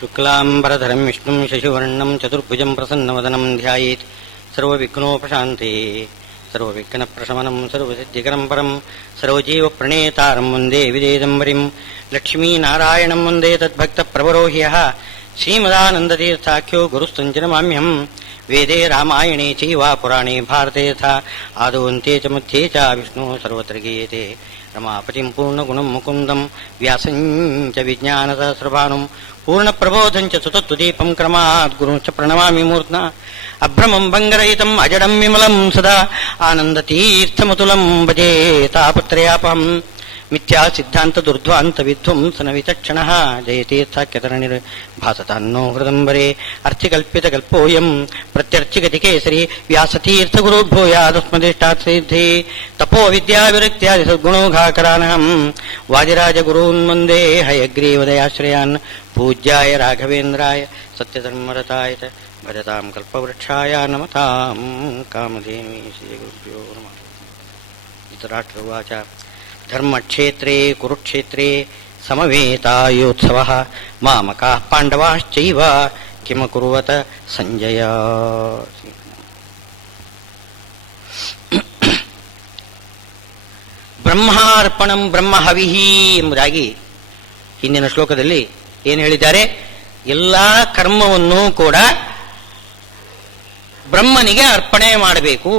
ಶುಕ್ಲಾಂಬರಧರಂ ವಿಷ್ಣುಂ ಶಶಿವರ್ಣಂ ಚತುರ್ಭುಜಂ ಪ್ರಸನ್ನವದನಂ ಧ್ಯಾಯೇತ್ ಸರ್ವವಿಘ್ನೋಪಶಾಂತೇ ಸರ್ವವಿಘ್ನಪ್ರಶಮನಂ ಸರ್ವಸಿದ್ಧಿಕರಂ ಪರಂ ಸರ್ವಜೀವಪ್ರಣೇತಾರಂ ವಂದೇ ವಿದೇದಂಬರಿಂ ಲಕ್ಷ್ಮೀನಾರಾಯಣಂ ವಂದೇ ತದ್ಭಕ್ತಪ್ರವರೋಹ್ಯಃ ಶ್ರೀಮದಾನಂದತೀರ್ಥಾಖ್ಯೋ ಗುರುಸ್ತಂಜನಮಾಮ್ಯಹಂ ವೇದೇ ರಾಮಾಯಣೇ ಚೈವ ಪುರಾಣೇ ಭಾರತೆ ಯಥಾ ಆದೌ ಅಂತ್ಯೇ ಚ ಮಧ್ಯೆ ಚ ವಿಷ್ಣುಃ ಸರ್ವತ್ರ ಗೀಯತೆ ರಮಾಪತಿಂ ಪೂರ್ಣಗುಣಂ ಮುಕುಂದಂ ವ್ಯಾಸಂ ಚ ವಿಜ್ಞಾನಸಹಸ್ರಭಾನುಂ ಪೂರ್ಣಪ್ರಬೋಧಂಚ ಸುತತ್ವದೀಪಂ ಕ್ರಮಾತ್ ಗುರುಂಶ್ಚ ಪ್ರಣಮಾಮಿ ಮೂರ್ಧ್ನಾ ಅಭ್ರಮಂ ಭಂಗರಹಿತಂ ಅಜಡಂ ವಿಮಲಂ ಸದಾ ಆನಂದತೀರ್ಥಮತುಲಂ ಭಜೆ ತಾಪತ್ರಯಾಪಹಂ ಮಿಥ್ಯಾ ಸಿದ್ಧಾಂತ ದುರ್ಧ್ವಾಂತ ವಿಧ್ವಂಸನ ವಿಚಕ್ಷಣಃ ಜಯತೀರ್ಥಾಖ್ಯತರಣಿರ್ ಭಾಸತಾನ್ನೋ ಹೃದಂಬರೆ ಅರ್ಥಿಕಲ್ಪಿತಕಲ್ಪೋಯಂ ಪ್ರತ್ಯರ್ಥಿಗತಿಕೇಸರಿ ವ್ಯಾಸತೀರ್ಥಗುರುಭೂಯಾದಸ್ಮದಿಷ್ಟಾತ್ ಸಿದ್ಧಿ ತಪೋ ವಿದ್ಯಾವಿರಕ್ತ್ಯಾದಿ ಸದ್ಗುಣೋಘಾಕರಾನಹಂ ವಾದಿರಾಜಗುರೂನ್ ವಂದೇ ಹಯಗ್ರೀವದಯಾಶ್ರಯಾನ್ ಪೂಜ್ಯಾಯ ರಾಘವೇಂದ್ರಾಯ ಸತ್ಯಧರ್ಮರತಾಯ ಚ ಭಜತಾಂ ಕಲ್ಪವೃಕ್ಷಾಯ ನಮತಾಂ ಕಾಮಧೇನು ಶ್ರೀಗುರುಭ್ಯೋ ನಮಃ. ಧೃತರಾಷ್ಟ್ರವಾಚ ಧರ್ಮಕ್ಷೇತ್ರೇ ಕುರುಕ್ಷೇತ್ರೇ ಸಮವೇತಾಯೋತ್ಸವಃ ಮಾಮಕಾಃ ಪಾಂಡವಾಶ್ಚೈವ ಕಿಮಕುರ್ವತ ಸಂಜಯ. ಬ್ರಹ್ಮಾರ್ಪಣಂ ಬ್ರಹ್ಮಹವಿಹಿ ಎಂಬುದಾಗಿ ಹಿಂದಿನ ಶ್ಲೋಕದಲ್ಲಿ ಏನು ಹೇಳಿದ್ದಾರೆ? ಎಲ್ಲ ಕರ್ಮವನ್ನು ಕೂಡ ಬ್ರಹ್ಮನಿಗೆ ಅರ್ಪಣೆ ಮಾಡಬೇಕು.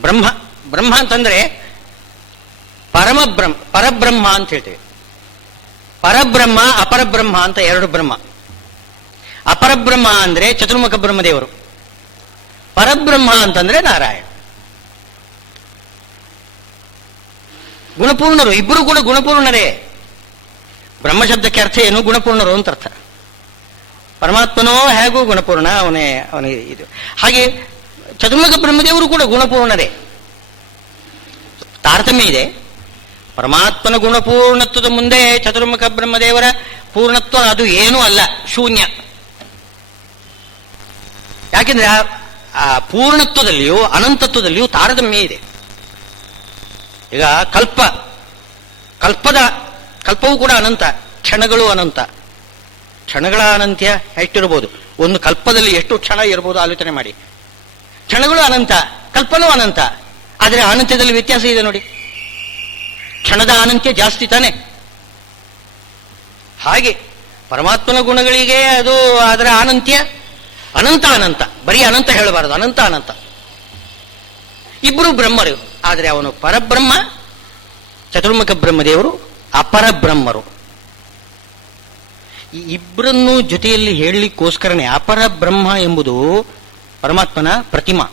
ಬ್ರಹ್ಮ ಬ್ರಹ್ಮ ಅಂತಂದ್ರೆ ಪರಬ್ರಹ್ಮ ಅಂತ ಹೇಳ್ತೇವೆ. ಪರಬ್ರಹ್ಮ ಅಪರಬ್ರಹ್ಮ ಅಂತ ಎರಡು ಬ್ರಹ್ಮ. ಅಪರಬ್ರಹ್ಮ ಅಂದ್ರೆ ಚತುರ್ಮುಖ ಬ್ರಹ್ಮದೇವರು, ಪರಬ್ರಹ್ಮ ಅಂತಂದ್ರೆ ನಾರಾಯಣ. ಗುಣಪೂರ್ಣರು, ಇಬ್ಬರು ಕೂಡ ಗುಣಪೂರ್ಣರೇ. ಬ್ರಹ್ಮಶಬ್ದಕ್ಕೆ ಅರ್ಥ ಏನು? ಗುಣಪೂರ್ಣರು ಅಂತ ಅರ್ಥ. ಪರಮಾತ್ಮನೋ ಹೇಗೂ ಗುಣಪೂರ್ಣ, ಅವನಿಗೆ ಇದು. ಹಾಗೆ ಚತುರ್ಮುಖ ಬ್ರಹ್ಮದೇವರು ಕೂಡ ಗುಣಪೂರ್ಣರೇ. ತಾರತಮ್ಯ ಇದೆ. ಪರಮಾತ್ಮನ ಗುಣಪೂರ್ಣತ್ವದ ಮುಂದೆ ಚತುರ್ಮುಖ ಬ್ರಹ್ಮದೇವರ ಪೂರ್ಣತ್ವ ಅದು ಏನೂ ಅಲ್ಲ, ಶೂನ್ಯ. ಯಾಕೆಂದ್ರೆ ಆ ಪೂರ್ಣತ್ವದಲ್ಲಿಯೂ ಅನಂತತ್ವದಲ್ಲಿಯೂ ತಾರತಮ್ಯ ಇದೆ. ಈಗ ಕಲ್ಪವೂ ಕೂಡ ಅನಂತ, ಕ್ಷಣಗಳು ಅನಂತ. ಕ್ಷಣಗಳ ಅನಂತ್ಯ ಎಷ್ಟಿರ್ಬೋದು? ಒಂದು ಕಲ್ಪದಲ್ಲಿ ಎಷ್ಟು ಕ್ಷಣ ಇರ್ಬೋದು ಆಲೋಚನೆ ಮಾಡಿ. ಕ್ಷಣಗಳು ಅನಂತ, ಕಲ್ಪನೂ ಅನಂತ. ಆದರೆ ಅನಂತ್ಯದಲ್ಲಿ ವ್ಯತ್ಯಾಸ ಇದೆ ನೋಡಿ. ಕ್ಷಣದ ಅನಂತ್ಯ ಜಾಸ್ತಿ ತಾನೆ. ಹಾಗೆ ಪರಮಾತ್ಮನ ಗುಣಗಳಿಗೆ ಅದು ಅದರ ಅನಂತ್ಯ ಅನಂತ. ಬರೀ ಅನಂತ ಹೇಳಬಾರದು, ಅನಂತ. ಇಬ್ಬರು ಬ್ರಹ್ಮರು. ಆದರೆ ಅವನು ಪರಬ್ರಹ್ಮ, ಚತುರ್ಮುಖ ಬ್ರಹ್ಮದೇವರು ಅಪರಬ್ರಹ್ಮರು. ಈ ಇಬ್ಬರನ್ನು ಜೊತೆಯಲ್ಲಿ ಹೇಳಲಿಕ್ಕೋಸ್ಕರನೇ ಅಪರಬ್ರಹ್ಮ ಎಂಬುದು ಪರಮಾತ್ಮನ ಪ್ರತಿಮಾ.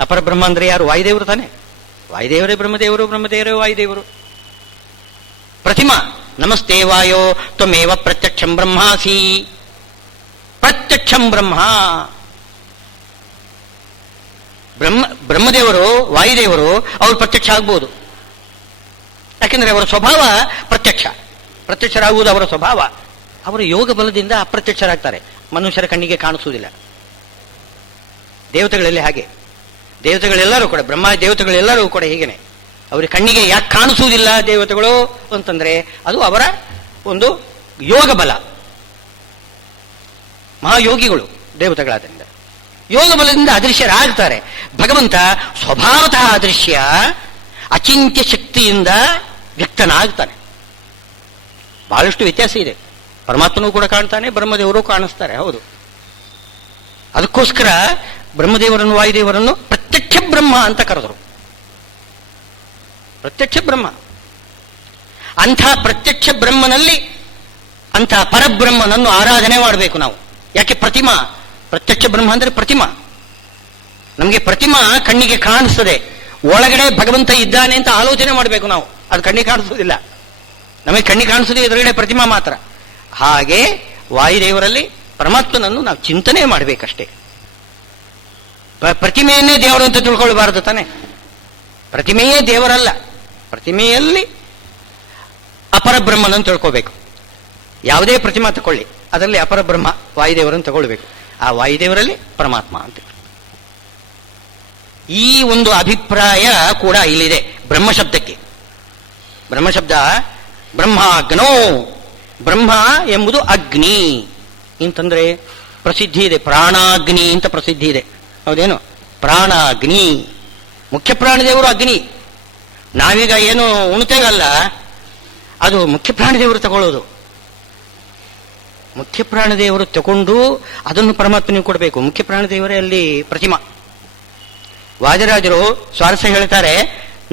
ಅಪರಬ್ರಹ್ಮ ಅಂದ್ರೆ ಯಾರು? ವಾಯುದೇವರು ತಾನೆ. ವಾಯುದೇವರೇ ಬ್ರಹ್ಮದೇವರು, ಬ್ರಹ್ಮದೇವರೇ ವಾಯುದೇವರು. ಪ್ರತಿಮಾ. ನಮಸ್ತೆ ವಾಯೋ ತ್ವಮೇವ ಪ್ರತ್ಯಕ್ಷಂ ಬ್ರಹ್ಮಾಸಿ. ಪ್ರತ್ಯಕ್ಷಂ ಬ್ರಹ್ಮ. ಬ್ರಹ್ಮದೇವರು, ವಾಯುದೇವರು ಅವರು ಪ್ರತ್ಯಕ್ಷ ಆಗ್ಬೋದು. ಯಾಕೆಂದ್ರೆ ಅವರ ಸ್ವಭಾವ ಪ್ರತ್ಯಕ್ಷರಾಗುವುದು ಅವರ ಸ್ವಭಾವ. ಅವರು ಯೋಗ ಬಲದಿಂದ ಅಪ್ರತ್ಯಕ್ಷರಾಗ್ತಾರೆ, ಮನುಷ್ಯರ ಕಣ್ಣಿಗೆ ಕಾಣಿಸುವುದಿಲ್ಲ. ದೇವತೆಗಳಲ್ಲಿ ಹಾಗೆ. ದೇವತೆಗಳೆಲ್ಲರೂ ಕೂಡ, ಬ್ರಹ್ಮ ದೇವತೆಗಳೆಲ್ಲರೂ ಕೂಡ ಹೀಗೇನೆ. ಅವರ ಕಣ್ಣಿಗೆ ಯಾಕೆ ಕಾಣಿಸುವುದಿಲ್ಲ ದೇವತೆಗಳು ಅಂತಂದ್ರೆ ಅದು ಅವರ ಒಂದು ಯೋಗ ಬಲ. ಮಹಾಯೋಗಿಗಳು ದೇವತೆಗಳಾದ್ರಿಂದ ಯೋಗ ಬಲದಿಂದ ಅದೃಶ್ಯರಾಗ್ತಾರೆ. ಭಗವಂತ ಸ್ವಭಾವತಃ ಅದೃಶ್ಯ, ಅಚಿಂತ್ಯ ಶಕ್ತಿಯಿಂದ ವ್ಯಕ್ತನಾಗ್ತಾನೆ. ಬಹಳಷ್ಟು ವ್ಯತ್ಯಾಸ ಇದೆ. ಪರಮಾತ್ಮನೂ ಕೂಡ ಕಾಣ್ತಾನೆ, ಬ್ರಹ್ಮದೇವರು ಕಾಣಿಸ್ತಾರೆ. ಹೌದು. ಅದಕ್ಕೋಸ್ಕರ ಬ್ರಹ್ಮದೇವರನ್ನು ವಾಯುದೇವರನ್ನು ಪ್ರತ್ಯಕ್ಷ ಬ್ರಹ್ಮ ಅಂತ ಕರೆದರು. ಪ್ರತ್ಯಕ್ಷ ಬ್ರಹ್ಮ. ಅಂಥ ಪ್ರತ್ಯಕ್ಷ ಬ್ರಹ್ಮನಲ್ಲಿ ಅಂಥ ಪರಬ್ರಹ್ಮನನ್ನು ಆರಾಧನೆ ಮಾಡಬೇಕು ನಾವು. ಯಾಕೆ? ಪ್ರತಿಮಾ. ಪ್ರತ್ಯಕ್ಷ ಬ್ರಹ್ಮ ಅಂದ್ರೆ ಪ್ರತಿಮಾ. ನಮಗೆ ಪ್ರತಿಮಾ ಕಣ್ಣಿಗೆ ಕಾಣಿಸ್ತದೆ, ಒಳಗಡೆ ಭಗವಂತ ಇದ್ದಾನೆ ಅಂತ ಆಲೋಚನೆ ಮಾಡಬೇಕು ನಾವು. ಅದು ಕಣ್ಣಿಗೆ ಕಾಣಿಸುವುದಿಲ್ಲ. ನಮಗೆ ಕಣ್ಣಿಗೆ ಕಾಣಿಸೋದು ಎದುರುಗಡೆ ಪ್ರತಿಮಾ ಮಾತ್ರ. ಹಾಗೆ ವಾಯುದೇವರಲ್ಲಿ ಪರಮಾತ್ಮನನ್ನು ನಾವು ಚಿಂತನೆ ಮಾಡಬೇಕಷ್ಟೇ. ಪ್ರತಿಮೆಯನ್ನೇ ದೇವರು ಅಂತ ತಿಳ್ಕೊಳ್ಬಾರದು ತಾನೆ. ಪ್ರತಿಮೆಯೇ ದೇವರಲ್ಲ. ಪ್ರತಿಮೆಯಲ್ಲಿ ಅಪರಬ್ರಹ್ಮನನ್ನು ತಿಳ್ಕೋಬೇಕು. ಯಾವುದೇ ಪ್ರತಿಮಾ ತಗೊಳ್ಳಿ, ಅದರಲ್ಲಿ ಅಪರಬ್ರಹ್ಮ ವಾಯುದೇವರನ್ನು ತಗೊಳ್ಬೇಕು. ಆ ವಾಯುದೇವರಲ್ಲಿ ಪರಮಾತ್ಮ ಅಂತ. ಈ ಒಂದು ಅಭಿಪ್ರಾಯ ಕೂಡ ಇಲ್ಲಿದೆ ಬ್ರಹ್ಮಶಬ್ದಕ್ಕೆ. ಬ್ರಹ್ಮಶಬ್ದ ಬ್ರಹ್ಮಾಗ್ನೋ ಬ್ರಹ್ಮ ಎಂಬುದು ಅಗ್ನಿ ಅಂತಂದ್ರೆ ಪ್ರಸಿದ್ಧಿ ಇದೆ, ಪ್ರಾಣಾಗ್ನಿ ಅಂತ ಪ್ರಸಿದ್ಧಿ ಇದೆ. ಹೌದೇನು? ಪ್ರಾಣಾಗ್ನಿ, ಮುಖ್ಯ ಪ್ರಾಣದೇವರು ಅಗ್ನಿ. ನಾವೀಗ ಏನು ಉಣ್ತೇವಲ್ಲ, ಅದು ಮುಖ್ಯ ಪ್ರಾಣದೇವರು ತಗೊಳ್ಳೋದು. ಮುಖ್ಯ ಪ್ರಾಣದೇವರು ತಗೊಂಡು ಅದನ್ನು ಪರಮಾತ್ಮನಿಗೆ ಕೊಡಬೇಕು. ಮುಖ್ಯ ಪ್ರಾಣದೇವರೇ ಅಲ್ಲಿ ಪ್ರತಿಮಾ. ವಾದಿರಾಜರು ಸ್ವಾರಸ್ಯ ಹೇಳ್ತಾರೆ,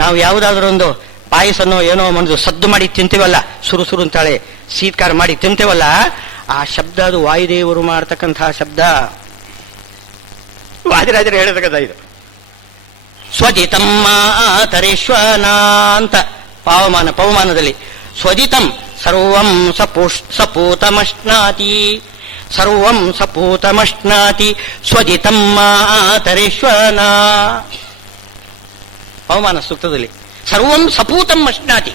ನಾವು ಯಾವುದಾದ್ರೂ ಒಂದು ಪಾಯಸನೋ ಏನೋ ಒಂದು ಸದ್ದು ಮಾಡಿ ತಿಂತೇವಲ್ಲ, ಸುರು ಸುರು ಅಂತಾಳೆ ಶೀತ್ಕಾರ ಮಾಡಿ ತಿಂತೇವಲ್ಲ, ಆ ಶಬ್ದ ಅದು ವಾಯುದೇವರು ಮಾಡ್ತಕ್ಕಂತಹ ಶಬ್ದ. ವಾದಿರಾಜರು ಹೇಳತಕ್ಕಂಥ ಇದು ಸ್ವಜಿತಮ್ಮ ತರೇಶ್ವನ ಅಂತ ಪವಮಾನದಲ್ಲಿ ಸ್ವಜಿತಂ ಸರ್ವಂ ಸಪೂತಮಶ್ನಾತಿ, ಸರ್ವಂ ಸಪೂತಮಶ್ನಾತಿ ಸ್ವಜಿತಂ ಮಾತರೇಶ್ವನ. ಪವಮಾನ ಸೂಕ್ತದಲ್ಲಿ ಸರ್ವಂ ಸಪೂತಂ ಅಶ್ನಾತಿ,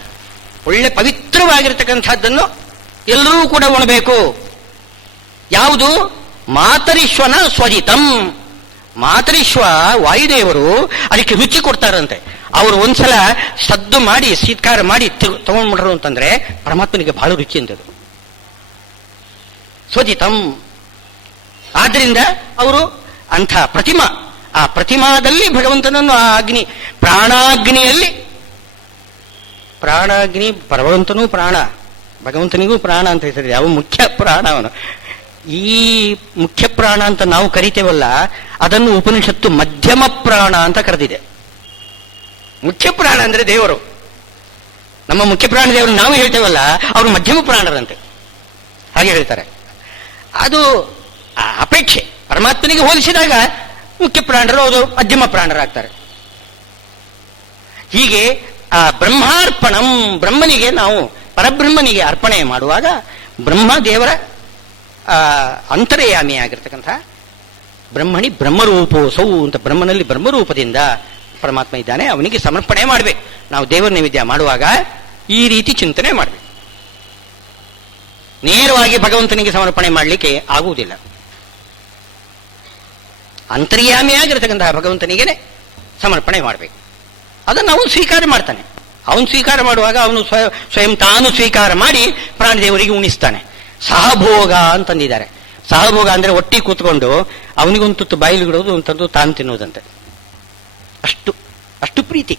ಒಳ್ಳೆ ಪವಿತ್ರವಾಗಿರ್ತಕ್ಕಂಥದ್ದನ್ನು ಎಲ್ಲರೂ ಕೂಡ ಉಣಬೇಕು. ಯಾವುದು? ಮಾತರಿಶ್ವನ ಸ್ವಜಿತಂ. ಮಾತರಿಶ್ವ ವಾಯುದೇವರು ಅದಕ್ಕೆ ರುಚಿ ಕೊಡ್ತಾರಂತೆ. ಅವರು ಒಂದ್ಸಲ ಸದ್ದು ಮಾಡಿ ಶೀತ್ಕಾರ ಮಾಡಿ ತಗೊಂಡ್ಬಿಟ್ರು ಅಂತಂದ್ರೆ ಪರಮಾತ್ಮನಿಗೆ ಬಹಳ ರುಚಿ ಅಂತದ್ದು ಸ್ವಜಿತಂ. ಆದ್ರಿಂದ ಅವರು ಅಂಥ ಪ್ರತಿಮಾ. ಆ ಪ್ರತಿಮಾದಲ್ಲಿ ಭಗವಂತನನ್ನು ಆ ಅಗ್ನಿ, ಪ್ರಾಣಾಗ್ನಿಯಲ್ಲಿ, ಪ್ರಾಣಾಗ್ನಿ ಭಗವಂತನೂ ಪ್ರಾಣ, ಭಗವಂತನಿಗೂ ಪ್ರಾಣ ಅಂತ ಹೇಳ್ತಾರೆ. ಯಾವ ಮುಖ್ಯ ಪ್ರಾಣ ಅವನು. ಈ ಮುಖ್ಯ ಪ್ರಾಣ ಅಂತ ನಾವು ಕರಿತೇವಲ್ಲ, ಅದನ್ನು ಉಪನಿಷತ್ತು ಮಧ್ಯಮ ಪ್ರಾಣ ಅಂತ ಕರೆದಿದೆ. ಮುಖ್ಯ ಪ್ರಾಣ ಅಂದ್ರೆ ದೇವರು. ನಮ್ಮ ಮುಖ್ಯ ಪ್ರಾಣ ದೇವರು ನಾವು ಹೇಳ್ತೇವಲ್ಲ, ಅವರು ಮಧ್ಯಮ ಪ್ರಾಣರಂತೆ ಹಾಗೆ ಹೇಳ್ತಾರೆ. ಅದು ಅಪೇಕ್ಷೆ. ಪರಮಾತ್ಮನಿಗೆ ಹೋಲಿಸಿದಾಗ ಮುಖ್ಯ ಪ್ರಾಣರು ಅವರು ಮಧ್ಯಮ ಪ್ರಾಣರಾಗ್ತಾರೆ. ಹೀಗೆ ಆ ಬ್ರಹ್ಮಾರ್ಪಣಂ, ಬ್ರಹ್ಮನಿಗೆ ನಾವು ಪರಬ್ರಹ್ಮನಿಗೆ ಅರ್ಪಣೆ ಮಾಡುವಾಗ ಬ್ರಹ್ಮ ದೇವರ ಅಂತರ್ಯಾಮಿಯಾಗಿರ್ತಕ್ಕಂಥ ಬ್ರಹ್ಮಣಿ ಬ್ರಹ್ಮರೂಪೋಸೌ ಅಂತ, ಬ್ರಹ್ಮನಲ್ಲಿ ಬ್ರಹ್ಮರೂಪದಿಂದ ಪರಮಾತ್ಮ ಇದ್ದಾನೆ, ಅವನಿಗೆ ಸಮರ್ಪಣೆ ಮಾಡಬೇಕು. ನಾವು ದೇವರ ನೈವೇದ್ಯ ಮಾಡುವಾಗ ಈ ರೀತಿ ಚಿಂತನೆ ಮಾಡಬೇಕು. ನೇರವಾಗಿ ಭಗವಂತನಿಗೆ ಸಮರ್ಪಣೆ ಮಾಡಲಿಕ್ಕೆ ಆಗುವುದಿಲ್ಲ. ಅಂತರ್ಯಾಮಿಯಾಗಿರ್ತಕ್ಕಂತಹ ಭಗವಂತನಿಗೆ ಸಮರ್ಪಣೆ ಮಾಡಬೇಕು. ಅದನ್ನು ಅವನು ಸ್ವೀಕಾರ ಮಾಡ್ತಾನೆ. ಅವನು ಸ್ವೀಕಾರ ಮಾಡುವಾಗ ಅವನು ಸ್ವಯಂ ತಾನು ಸ್ವೀಕಾರ ಮಾಡಿ ಪ್ರಾಣದೇವರಿಗೆ ಉಣಿಸ್ತಾನೆ. ಸಹಭೋಗ ಅಂತಂದಿದ್ದಾರೆ. ಸಹಭೋಗ ಅಂದ್ರೆ ಒಟ್ಟಿ ಕೂತ್ಕೊಂಡು ಅವನಿಗೊಂದು ತುತ್ತು ಬಾಯಿಲು ಬಿಡೋದು, ಅಂತಂದು ತಾನು ತಿನ್ನೋದಂತೆ. ಅಷ್ಟು ಪ್ರೀತಿ.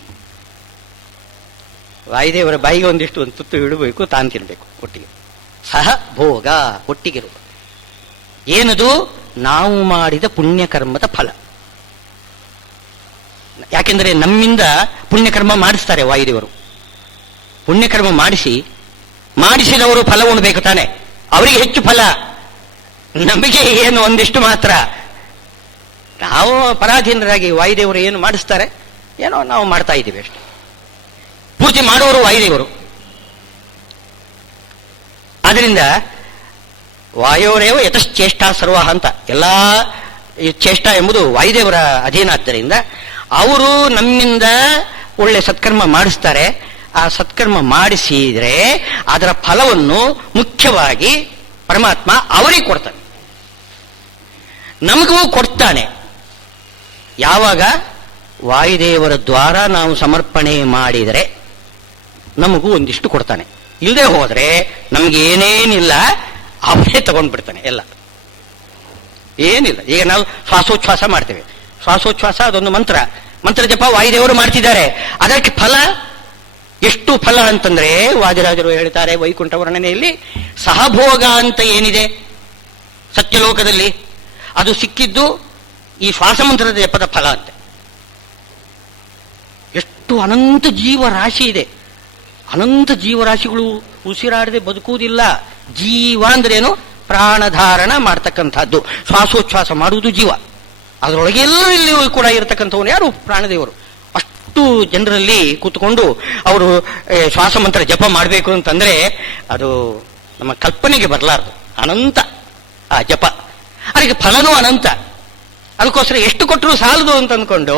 ವಾಯುದೇವರ ಬಾಯಿಗೆ ಒಂದಿಷ್ಟು ಒಂದು ತುತ್ತು ಇಡಬೇಕು, ತಾನು ತಿನ್ಬೇಕು ಒಟ್ಟಿಗೆ. ಸಹಭೋಗ, ಒಟ್ಟಿಗಿರು. ಏನದು? ನಾವು ಮಾಡಿದ ಪುಣ್ಯಕರ್ಮದ ಫಲ. ಯಾಕೆಂದ್ರೆ ನಮ್ಮಿಂದ ಪುಣ್ಯಕರ್ಮ ಮಾಡಿಸ್ತಾರೆ ವಾಯುದೇವರು. ಪುಣ್ಯಕರ್ಮ ಮಾಡಿಸಿದವರು ಫಲ ಉಣ್ಬೇಕು ತಾನೆ. ಅವರಿಗೆ ಹೆಚ್ಚು ಫಲ, ನಮಗೆ ಏನು ಒಂದಿಷ್ಟು ಮಾತ್ರ. ನಾವು ಪರಾಧೀನರಾಗಿ ವಾಯುದೇವರು ಏನು ಮಾಡಿಸ್ತಾರೆ ಏನೋ ನಾವು ಮಾಡ್ತಾ ಇದ್ದೀವಿ ಅಷ್ಟೆ. ಪೂರ್ತಿ ಮಾಡುವವರು ವಾಯುದೇವರು. ಆದ್ರಿಂದ ವಾಯೋರೇವ ಯತಶ್ಚೇಷ್ಟಾ ಸರ್ವ ಅಂತ, ಎಲ್ಲ ಚೇಷ್ಟ ಎಂಬುದು ವಾಯುದೇವರ ಅಧೀನ. ಆದ್ದರಿಂದ ಅವರು ನಮ್ಮಿಂದ ಒಳ್ಳೆ ಸತ್ಕರ್ಮ ಮಾಡಿಸ್ತಾರೆ. ಆ ಸತ್ಕರ್ಮ ಮಾಡಿಸಿದ್ರೆ ಅದರ ಫಲವನ್ನು ಮುಖ್ಯವಾಗಿ ಪರಮಾತ್ಮ ಅವರಿಗೆ ಕೊಡ್ತಾನೆ, ನಮಗೂ ಕೊಡ್ತಾನೆ. ಯಾವಾಗ? ವಾಯುದೇವರ ದ್ವಾರ ನಾವು ಸಮರ್ಪಣೆ ಮಾಡಿದರೆ ನಮಗೂ ಒಂದಿಷ್ಟು ಕೊಡ್ತಾನೆ. ಇಲ್ಲದೆ ಹೋದ್ರೆ ನಮ್ಗೆ ಏನೇನಿಲ್ಲ, ಅವನೇ ತಗೊಂಡ್ಬಿಡ್ತಾನೆ ಎಲ್ಲ. ಏನಿಲ್ಲ. ಈಗ ನಾವು ಶ್ವಾಸೋಚ್ಛ್ವಾಸ ಮಾಡ್ತೇವೆ. ಶ್ವಾಸೋಚ್ಛ್ವಾಸ ಅದೊಂದು ಮಂತ್ರ ಜಪ ವಾಯುದೇವರು ಮಾಡ್ತಿದ್ದಾರೆ. ಅದಕ್ಕೆ ಫಲ ಎಷ್ಟು ಫಲ ಅಂತಂದ್ರೆ ವಾದಿರಾಜರು ಹೇಳ್ತಾರೆ ವೈಕುಂಠ ವರ್ಣನೆಯಲ್ಲಿ, ಸಹಭೋಗ ಅಂತ ಏನಿದೆ ಸತ್ಯಲೋಕದಲ್ಲಿ, ಅದು ಸಿಕ್ಕಿದ್ದು ಈ ಶ್ವಾಸಮಂತ್ರದ ಜಪದ ಫಲ ಅಂತೆ. ಎಷ್ಟು ಅನಂತ ಜೀವರಾಶಿ ಇದೆ. ಅನಂತ ಜೀವರಾಶಿಗಳು ಉಸಿರಾಡದೆ ಬದುಕುವುದಿಲ್ಲ. ಜೀವ ಅಂದ್ರೇನು? ಪ್ರಾಣಧಾರಣ ಮಾಡ್ತಕ್ಕಂಥದ್ದು. ಶ್ವಾಸೋಚ್ಛ್ವಾಸ ಮಾಡುವುದು ಜೀವ. ಅದರೊಳಗೆ ಎಲ್ಲರಲ್ಲಿಯೂ ಕೂಡ ಇರತಕ್ಕಂಥವನು ಯಾರು? ಪ್ರಾಣದೇವರು. ಅಷ್ಟು ಜನರಲ್ಲಿ ಕೂತ್ಕೊಂಡು ಅವರು ಶ್ವಾಸಮಂತ್ರ ಜಪ ಮಾಡಬೇಕು ಅಂತಂದ್ರೆ ಅದು ನಮ್ಮ ಕಲ್ಪನೆಗೆ ಬರಲಾರದು. ಅನಂತ ಆ ಜಪ, ಅದಕ್ಕೆ ಫಲನೂ ಅನಂತ. ಅದಕ್ಕೋಸ್ಕರ ಎಷ್ಟು ಕೊಟ್ಟರು ಸಾಲದು ಅಂತ ಅಂದ್ಕೊಂಡು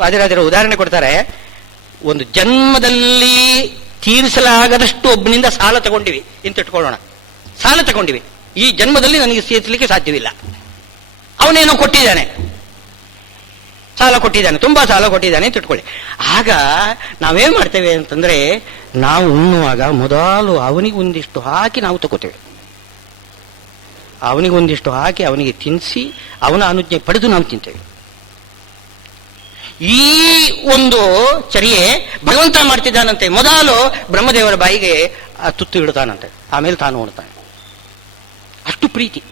ವಾದಿರಾಜರು ಉದಾಹರಣೆ ಕೊಡ್ತಾರೆ. ಒಂದು ಜನ್ಮದಲ್ಲಿ ತೀರಿಸಲಾಗದಷ್ಟು ಒಬ್ಬನಿಂದ ಸಾಲ ತಗೊಂಡಿವಿ ಅಂತ ಇಟ್ಕೊಳ್ಳೋಣ. ಸಾಲ ತಗೊಂಡಿವಿ, ಈ ಜನ್ಮದಲ್ಲಿ ನನಗೆ ತೀರಿಸಲಿಕ್ಕೆ ಸಾಧ್ಯವಿಲ್ಲ. ಅವನೇನೋ ಕೊಟ್ಟಿದ್ದಾನೆ. ಸಾಲ ಕೊಟ್ಟಿದ್ದಾನೆ, ತುಂಬಾ ಸಾಲ ಕೊಟ್ಟಿದ್ದಾನೆ ಅಂತ ಇಟ್ಕೊಳ್ಳಿ. ಆಗ ನಾವೇನ್ ಮಾಡ್ತೇವೆ ಅಂತಂದ್ರೆ, ನಾವು ಉಣ್ಣುವಾಗ ಮೊದಲು ಅವನಿಗೊಂದಿಷ್ಟು ಹಾಕಿ ನಾವು ತಗೋತೇವೆ. ಅವನಿಗೊಂದಿಷ್ಟು ಹಾಕಿ ಅವನಿಗೆ ತಿನ್ನಿಸಿ ಅವನ ಅನುಜ್ಞೆ ಪಡೆದು ನಾವು ತಿಂತೇವೆ. ಈ ಒಂದು ಚರ್ಯೆ ಭಗವಂತ ಮಾಡ್ತಿದ್ದಾನಂತೆ. ಮೊದಲು ಬ್ರಹ್ಮದೇವರ ಬಾಯಿಗೆ ಆ ತುತ್ತು ಇಡ್ತಾನಂತೆ, ಆಮೇಲೆ ತಾನು ಉಣ್ತಾನೆ. ಅಷ್ಟು ಪ್ರೀತಿ.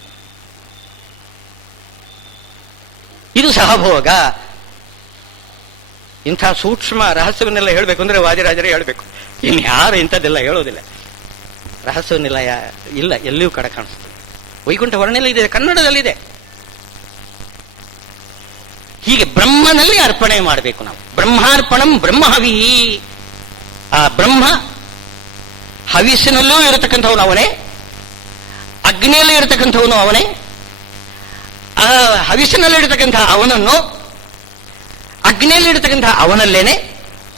ಇದು ಸಹಭೋಗ. ಇಂಥ ಸೂಕ್ಷ್ಮ ರಹಸ್ಯವನ್ನೆಲ್ಲ ಹೇಳಬೇಕು ಅಂದ್ರೆ ವಾದಿರಾಜರೇ ಹೇಳಬೇಕು, ಇನ್ಯಾರು ಇಂಥದ್ದೆಲ್ಲ ಹೇಳೋದಿಲ್ಲ. ರಹಸ್ಯವನ್ನೆಲ್ಲ ಇಲ್ಲ, ಎಲ್ಲಿಯೂ ಕಡೆ ಕಾಣಿಸ್ತದೆ. ವೈಕುಂಠ ವರ್ಣನೆ ಇದೆ, ಕನ್ನಡದಲ್ಲಿದೆ. ಹೀಗೆ ಬ್ರಹ್ಮನಲ್ಲಿ ಅರ್ಪಣೆ ಮಾಡಬೇಕು ನಾವು. ಬ್ರಹ್ಮಾರ್ಪಣಂ ಬ್ರಹ್ಮಹವಿ. ಆ ಬ್ರಹ್ಮ ಹವಿಸ್ಸಿನಲ್ಲೂ ಇರತಕ್ಕಂಥವನು ಅವನೇ, ಅಗ್ನಿಯಲ್ಲಿ ಇರತಕ್ಕಂಥವನು ಅವನೇ. ಆ ಹವಿಸ್ಸಿನಲ್ಲಿ ಇರತಕ್ಕಂಥ ಅವನನ್ನು ಅಗ್ನಿಯಲ್ಲಿ ಇರತಕ್ಕಂಥ ಅವನಲ್ಲೇನೆ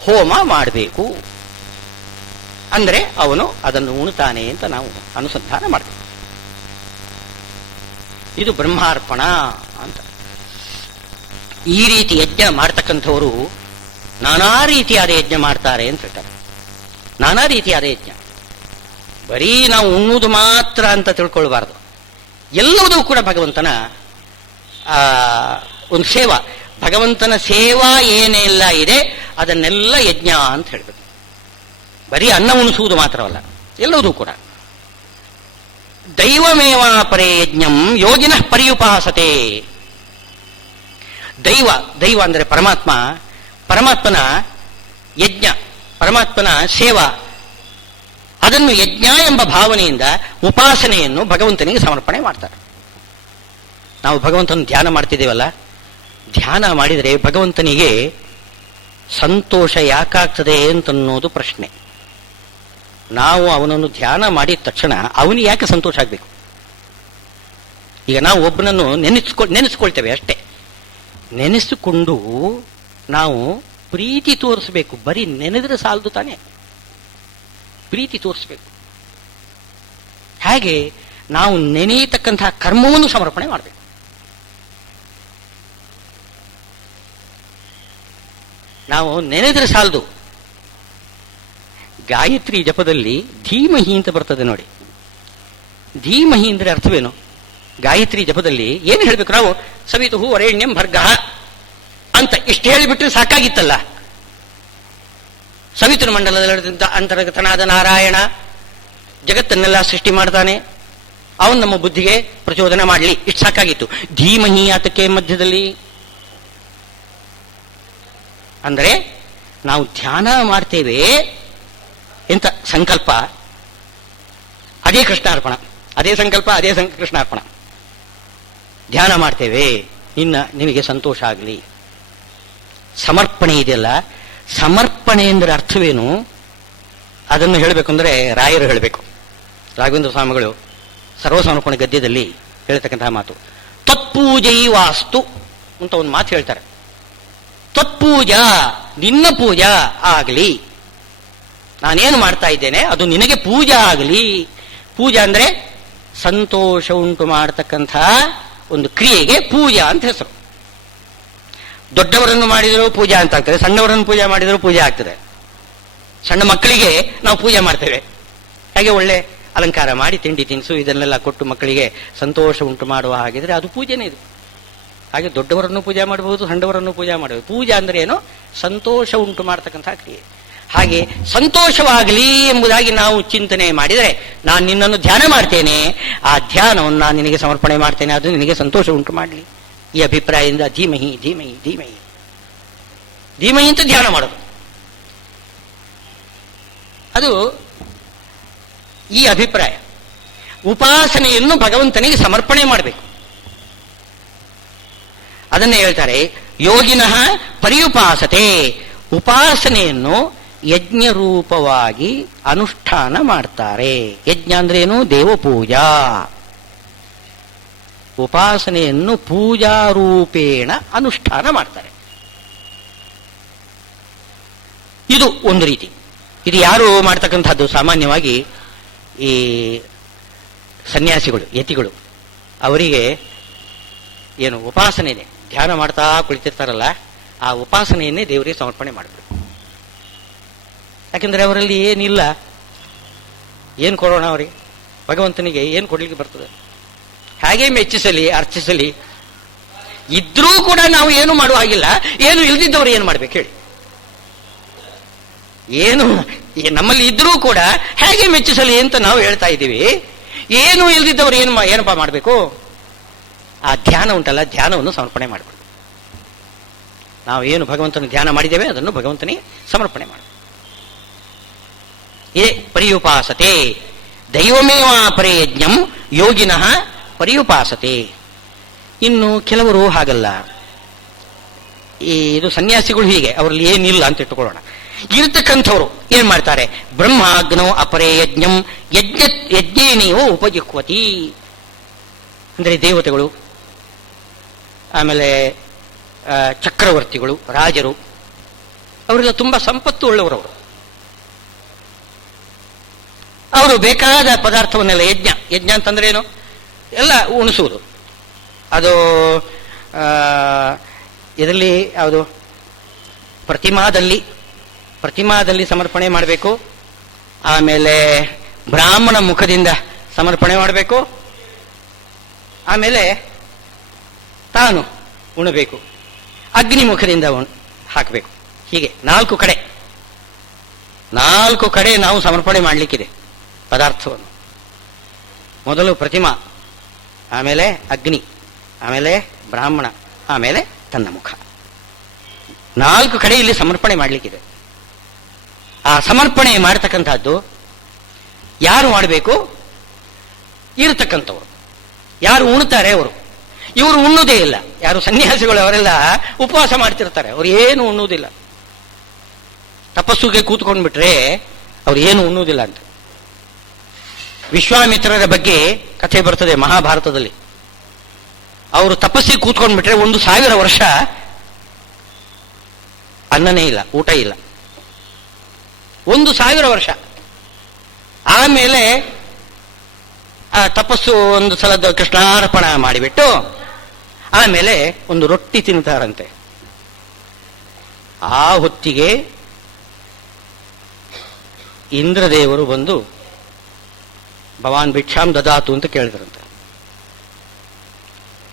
ಹೋಮ ಮಾಡಬೇಕು. ಅಂದ್ರೆ ಅವನು ಅದನ್ನು ಉಣ್ತಾನೆ ಅಂತ ನಾವು ಅನುಸಂಧಾನ ಮಾಡಬೇಕು. ಇದು ಬ್ರಹ್ಮಾರ್ಪಣ ಅಂತ. ಈ ರೀತಿ ಯಜ್ಞ ಮಾಡ್ತಕ್ಕಂಥವರು ನಾನಾ ರೀತಿಯಾದ ಯಜ್ಞ ಮಾಡ್ತಾರೆ ಅಂತ ಹೇಳ್ತಾರೆ. ನಾನಾ ರೀತಿಯಾದ ಯಜ್ಞ. ಬರೀ ನಾವು ಉಣ್ಣುವುದು ಮಾತ್ರ ಅಂತ ತಿಳ್ಕೊಳ್ಬಾರ್ದು. ಎಲ್ಲವೂ ಕೂಡ ಭಗವಂತನ ಒಂದು ಸೇವಾ. ಭಗವಂತನ ಸೇವಾ ಏನೆಲ್ಲ ಇದೆ ಅದನ್ನೆಲ್ಲ ಯಜ್ಞ ಅಂತ ಹೇಳ್ಬೇಕು. ಬರೀ ಅನ್ನ ಉಣಿಸುವುದು ಮಾತ್ರವಲ್ಲ, ಎಲ್ಲವೂ ಕೂಡ. ದೈವಮೇವ ಪರೇ ಯಜ್ಞಂ ಯೋಗಿನಃ ಪರ್ಯುಪಾಸತೆ. ದೈವ ಅಂದರೆ ಪರಮಾತ್ಮ, ಪರಮಾತ್ಮನ ಯಜ್ಞ, ಪರಮಾತ್ಮನ ಸೇವಾ, ಅದನ್ನು ಯಜ್ಞ ಎಂಬ ಭಾವನೆಯಿಂದ ಉಪಾಸನೆಯನ್ನು ಭಗವಂತನಿಗೆ ಸಮರ್ಪಣೆ ಮಾಡ್ತಾರೆ. ನಾವು ಭಗವಂತನ ಧ್ಯಾನ ಮಾಡ್ತಿದ್ದೇವಲ್ಲ, ಧ್ಯಾನ ಮಾಡಿದರೆ ಭಗವಂತನಿಗೆ ಸಂತೋಷ ಯಾಕಾಗ್ತದೆ ಅಂತನ್ನೋದು ಪ್ರಶ್ನೆ. ನಾವು ಅವನನ್ನು ಧ್ಯಾನ ಮಾಡಿದ ತಕ್ಷಣ ಅವನಿಗೆ ಯಾಕೆ ಸಂತೋಷ ಆಗಬೇಕು? ಈಗ ನಾವು ಒಬ್ಬನನ್ನು ನೆನೆಸ್ಕೊಳ್ತೇವೆ ಅಷ್ಟೇ. ನೆನೆಸಿಕೊಂಡು ನಾವು ಪ್ರೀತಿ ತೋರಿಸಬೇಕು. ಬರೀ ನೆನೆದ್ರೆ ಸಾಲದು ತಾನೆ, ಪ್ರೀತಿ ತೋರಿಸ್ಬೇಕು. ಹಾಗೆ ನಾವು ನೆನೆಯತಕ್ಕಂತಹ ಕರ್ಮವನ್ನು ಸಮರ್ಪಣೆ ಮಾಡಬೇಕು. ನಾವು ನೆನೆದ್ರೆ ಸಾಲದು. ಗಾಯತ್ರಿ ಜಪದಲ್ಲಿ ಧೀಮಹಿ ಅಂತ ಬರ್ತದೆ ನೋಡಿ. ಧೀಮಹಿ ಅಂದ್ರೆ ಅರ್ಥವೇನು? ಗಾಯತ್ರಿ ಜಪದಲ್ಲಿ ಏನು ಹೇಳ್ಬೇಕು ನಾವು? ಸವಿತುಹು ವರೇಣ್ಯಂ ಭರ್ಗಃ ಅಂತ ಇಷ್ಟು ಹೇಳಿಬಿಟ್ರೆ ಸಾಕಾಗಿತ್ತಲ್ಲ. ಸವಿತೃ ಮಂಡಲದ ಅಂತರ್ಗತನಾದ ನಾರಾಯಣ ಜಗತ್ತನ್ನೆಲ್ಲ ಸೃಷ್ಟಿ ಮಾಡ್ತಾನೆ, ಅವನು ನಮ್ಮ ಬುದ್ಧಿಗೆ ಪ್ರಚೋದನೆ ಮಾಡಲಿ, ಇಷ್ಟು ಸಾಕಾಗಿತ್ತು. ಧೀಮಹಿ ಆತಕ್ಕೆ ಮಧ್ಯದಲ್ಲಿ ಅಂದರೆ ನಾವು ಧ್ಯಾನ ಮಾಡ್ತೇವೆ ಎಂತ ಸಂಕಲ್ಪ, ಅದೇ ಕೃಷ್ಣಾರ್ಪಣ. ಅದೇ ಸಂಕಲ್ಪ, ಅದೇ ಕೃಷ್ಣಾರ್ಪಣ. ಧ್ಯಾನ ಮಾಡ್ತೇವೆ, ನಿನಗೆ ಸಂತೋಷ ಆಗಲಿ. ಸಮರ್ಪಣೆ ಇದೆಯಲ್ಲ, ಸಮರ್ಪಣೆ ಎಂದರೆ ಅರ್ಥವೇನು ಅದನ್ನು ಹೇಳಬೇಕಂದ್ರೆ ರಾಯರು ಹೇಳಬೇಕು. ರಾಘವೇಂದ್ರ ಸ್ವಾಮಿಗಳು ಸರ್ವಸಮರ್ಪಣೆ ಗದ್ಯದಲ್ಲಿ ಹೇಳ್ತಕ್ಕಂತಹ ಮಾತು, ತತ್ಪೂಜೈ ವಾಸ್ತು ಅಂತ ಒಂದು ಮಾತು ಹೇಳ್ತಾರೆ. ತತ್ಪೂಜಾ, ನಿನ್ನ ಪೂಜಾ ಆಗಲಿ. ನಾನೇನು ಮಾಡ್ತಾ ಇದ್ದೇನೆ ಅದು ನಿನಗೆ ಪೂಜಾ ಆಗಲಿ. ಪೂಜಾ ಅಂದ್ರೆ ಸಂತೋಷ ಉಂಟು ಮಾಡತಕ್ಕಂಥ ಒಂದು ಕ್ರಿಯೆಗೆ ಪೂಜಾ ಅಂತ ಹೆಸರು. ದೊಡ್ಡವರನ್ನು ಮಾಡಿದರೂ ಪೂಜಾ ಅಂತ ಆಗ್ತದೆ, ಸಣ್ಣವರನ್ನು ಪೂಜೆ ಮಾಡಿದರೂ ಪೂಜೆ ಆಗ್ತದೆ. ಸಣ್ಣ ಮಕ್ಕಳಿಗೆ ನಾವು ಪೂಜೆ ಮಾಡ್ತೇವೆ, ಹಾಗೆ ಒಳ್ಳೆ ಅಲಂಕಾರ ಮಾಡಿ ತಿಂಡಿ ತಿನಿಸು ಇದನ್ನೆಲ್ಲ ಕೊಟ್ಟು ಮಕ್ಕಳಿಗೆ ಸಂತೋಷ ಉಂಟು ಮಾಡುವ ಹಾಗಿದ್ರೆ ಅದು ಪೂಜೆನೇ ಇದು. ಹಾಗೆ ದೊಡ್ಡವರನ್ನು ಪೂಜೆ ಮಾಡಬಹುದು, ಸಣ್ಣವರನ್ನು ಪೂಜೆ ಮಾಡಬಹುದು. ಪೂಜಾ ಅಂದ್ರೆ ಏನು? ಸಂತೋಷ ಉಂಟು ಮಾಡತಕ್ಕಂಥ ಕ್ರಿಯೆ. ಹಾಗೆ ಸಂತೋಷವಾಗಲಿ ಎಂಬುದಾಗಿ ನಾವು ಚಿಂತನೆ ಮಾಡಿದರೆ, ನಾನು ನಿನ್ನನ್ನು ಧ್ಯಾನ ಮಾಡ್ತೇನೆ, ಆ ಧ್ಯಾನವನ್ನು ನಾನು ನಿನಗೆ ಸಮರ್ಪಣೆ ಮಾಡ್ತೇನೆ, ಅದು ನಿನಗೆ ಸಂತೋಷ ಉಂಟು ಮಾಡಲಿ. ಈ ಅಭಿಪ್ರಾಯದಿಂದ ಧೀಮಹಿ ಧೀಮಹಿ ಧೀಮಹಿ ಧೀಮಹಿ ಅಂತ ಧ್ಯಾನ ಮಾಡೋದು. ಅದು ಈ ಅಭಿಪ್ರಾಯ. ಉಪಾಸನೆಯನ್ನು ಭಗವಂತನಿಗೆ ಸಮರ್ಪಣೆ ಮಾಡಬೇಕು. ಅದನ್ನೇ ಹೇಳ್ತಾರೆ ಯೋಗಿನಃ ಪರ್ಯುಪಾಸತೆ. ಉಪಾಸನೆಯನ್ನು ಯಜ್ಞ ರೂಪವಾಗಿ ಅನುಷ್ಠಾನ ಮಾಡ್ತಾರೆ. ಯಜ್ಞ ಅಂದ್ರೇನು? ದೇವಪೂಜಾ. ಉಪಾಸನೆಯನ್ನು ಪೂಜಾ ರೂಪೇಣ ಅನುಷ್ಠಾನ ಮಾಡ್ತಾರೆ. ಇದು ಒಂದು ರೀತಿ. ಇದು ಯಾರು ಮಾಡ್ತಕ್ಕಂಥದ್ದು? ಸಾಮಾನ್ಯವಾಗಿ ಈ ಸನ್ಯಾಸಿಗಳು, ಯತಿಗಳು, ಅವರಿಗೆ ಏನು ಉಪಾಸನೆ ಇದೆ, ಧ್ಯಾನ ಮಾಡ್ತಾ ಕುಳಿತಿರ್ತಾರಲ್ಲ, ಆ ಉಪಾಸನೆಯನ್ನೇ ದೇವರಿಗೆ ಸಮರ್ಪಣೆ ಮಾಡಬೇಕು. ಯಾಕೆಂದ್ರೆ ಅವರಲ್ಲಿ ಏನಿಲ್ಲ, ಏನು ಕೊಡೋಣ ಅವರಿಗೆ? ಭಗವಂತನಿಗೆ ಏನು ಕೊಡ್ಲಿಕ್ಕೆ ಬರ್ತದೆ? ಹಾಗೆ ಮೆಚ್ಚಿಸಲಿ, ಅರ್ಚಿಸಲಿ. ಇದ್ರೂ ಕೂಡ ನಾವು ಏನು ಮಾಡುವ ಹಾಗಿಲ್ಲ. ಏನು ಇಲ್ದಿದ್ದವರು ಏನು ಮಾಡ್ಬೇಕು ಹೇಳಿ? ಏನು ನಮ್ಮಲ್ಲಿ ಇದ್ರೂ ಕೂಡ ಹೇಗೆ ಮೆಚ್ಚಿಸಲಿ ಅಂತ ನಾವು ಹೇಳ್ತಾ ಇದ್ದೀವಿ. ಏನು ಇಲ್ದಿದ್ದವರು ಏನಪ್ಪಾ ಮಾಡಬೇಕು? ಆ ಧ್ಯಾನ ಉಂಟಲ್ಲ, ಧ್ಯಾನವನ್ನು ಸಮರ್ಪಣೆ ಮಾಡಬೇಕು. ನಾವು ಏನು ಭಗವಂತನ ಧ್ಯಾನ ಮಾಡಿದ್ದೇವೆ ಅದನ್ನು ಭಗವಂತನಿಗೆ ಸಮರ್ಪಣೆ ಮಾಡಬೇಕು. ಇದೇ ಪರ್ಯುಪಾಸತೆ. ದೈವಮೇವ ಪರೇ ಯಜ್ಞಂ ಯೋಗಿನಃ ಪರ್ಯುಪಾಸತೆ. ಇನ್ನು ಕೆಲವರು ಹಾಗಲ್ಲ. ಇದು ಸನ್ಯಾಸಿಗಳು ಹೀಗೆ, ಅವರಲ್ಲಿ ಏನಿಲ್ಲ ಅಂತ ಇಟ್ಟುಕೊಳ್ಳೋಣ. ಇರತಕ್ಕಂಥವ್ರು ಏನ್ ಮಾಡ್ತಾರೆ? ಬ್ರಹ್ಮಾಗ್ನೋ ಅಪರೇ ಯಜ್ಞಂ ಯಜ್ಞೇನೇವೋ ಉಪಯುಕ್ವತಿ. ಅಂದರೆ ದೇವತೆಗಳು, ಆಮೇಲೆ ಚಕ್ರವರ್ತಿಗಳು, ರಾಜರು, ಅವರೆಲ್ಲ ತುಂಬಾ ಸಂಪತ್ತು ಉಳ್ಳವರವರು. ಅವರು ಬೇಕಾದ ಪದಾರ್ಥವನ್ನೆಲ್ಲ ಯಜ್ಞ ಅಂತಂದ್ರೆ ಏನು? ಎಲ್ಲ ಉಣಿಸುವುದು. ಅದು ಇದರಲ್ಲಿ ಯಾವುದು? ಪ್ರತಿಮಾದಲ್ಲಿ ಸಮರ್ಪಣೆ ಮಾಡಬೇಕು. ಆಮೇಲೆ ಬ್ರಾಹ್ಮಣ ಮುಖದಿಂದ ಸಮರ್ಪಣೆ ಮಾಡಬೇಕು. ಆಮೇಲೆ ತಾನು ಉಣಬೇಕು, ಅಗ್ನಿ ಮುಖದಿಂದ ಹಾಕಬೇಕು. ಹೀಗೆ 4 ಕಡೆ ನಾವು ಸಮರ್ಪಣೆ ಮಾಡಲಿಕ್ಕಿದೆ ಪದಾರ್ಥವನ್ನು. ಮೊದಲು ಪ್ರತಿಮಾ, ಆಮೇಲೆ ಅಗ್ನಿ, ಆಮೇಲೆ ಬ್ರಾಹ್ಮಣ, ಆಮೇಲೆ ತನ್ನ ಮುಖ. 4 ಕಡೆ ಇಲ್ಲಿ ಸಮರ್ಪಣೆ ಮಾಡಲಿಕ್ಕಿದೆ. ಆ ಸಮರ್ಪಣೆ ಮಾಡತಕ್ಕಂಥದ್ದು ಯಾರು ಮಾಡಬೇಕು? ಇರತಕ್ಕಂಥವ್ರು. ಯಾರು ಉಣ್ತಾರೆ ಅವರು. ಇವರು ಉಣ್ಣುವುದೇ ಇಲ್ಲ. ಯಾರು ಸನ್ಯಾಸಿಗಳು ಅವರೆಲ್ಲ ಉಪವಾಸ ಮಾಡ್ತಿರ್ತಾರೆ, ಅವ್ರು ಏನು ಉಣ್ಣುವುದಿಲ್ಲ. ತಪಸ್ಸುಗೆ ಕೂತ್ಕೊಂಡ್ಬಿಟ್ರೆ ಅವ್ರು ಏನು ಉಣ್ಣುವುದಿಲ್ಲ ಅಂತ. ವಿಶ್ವಾಮಿತ್ರರ ಬಗ್ಗೆ ಕಥೆ ಬರ್ತದೆ ಮಹಾಭಾರತದಲ್ಲಿ. ಅವರು ತಪಸ್ಸಿಗೆ ಕೂತ್ಕೊಂಡ್ಬಿಟ್ರೆ 1000 ವರ್ಷ ಅನ್ನನೇ ಇಲ್ಲ, ಊಟ ಇಲ್ಲ. 1000 ವರ್ಷ ಆಮೇಲೆ ಆ ತಪಸ್ಸು ಒಂದು ಸಲದ ಕೃಷ್ಣಾರ್ಪಣ ಮಾಡಿಬಿಟ್ಟು ಆಮೇಲೆ ಒಂದು ರೊಟ್ಟಿ ತಿಂತಾರಂತೆ. ಆ ಹೊತ್ತಿಗೆ ಇಂದ್ರದೇವರು ಬಂದು ಭವಾನ್ ಭಿಕ್ಷಾಂ ದದಾತು ಅಂತ ಕೇಳಿದ್ರಂತೆ.